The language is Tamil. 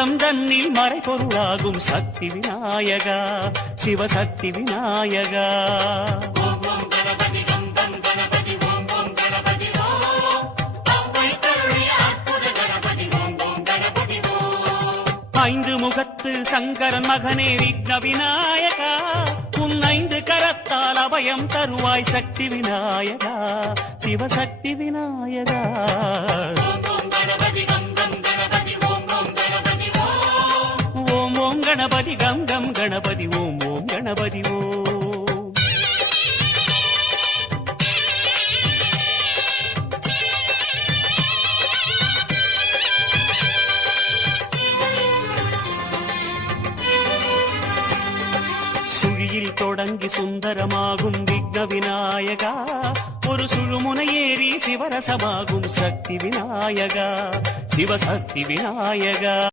அண்டம் தன்னில் மறைபொருளாகும் சக்தி விநாயகா சிவசக்தி விநாயகா. ஐந்து முகத்து சங்கரன் மகனே விக்ன விநாயகா உன் ஐந்து கரத்தால் அபயம் தருவாய் சக்தி விநாயகா சிவசக்தி விநாயகா. ஓம் ஓம் கணபதி கம் கம் கணபதி ஓம் ஓம் கணபதி ஓம். சுழியில் தொடங்கி சுந்தரமாகும் விக்ன விநாயகா ஒரு சுழுமுனை ஏறி சிவரசமாகும் சக்தி விநாயகா சிவசக்தி விநாயகா.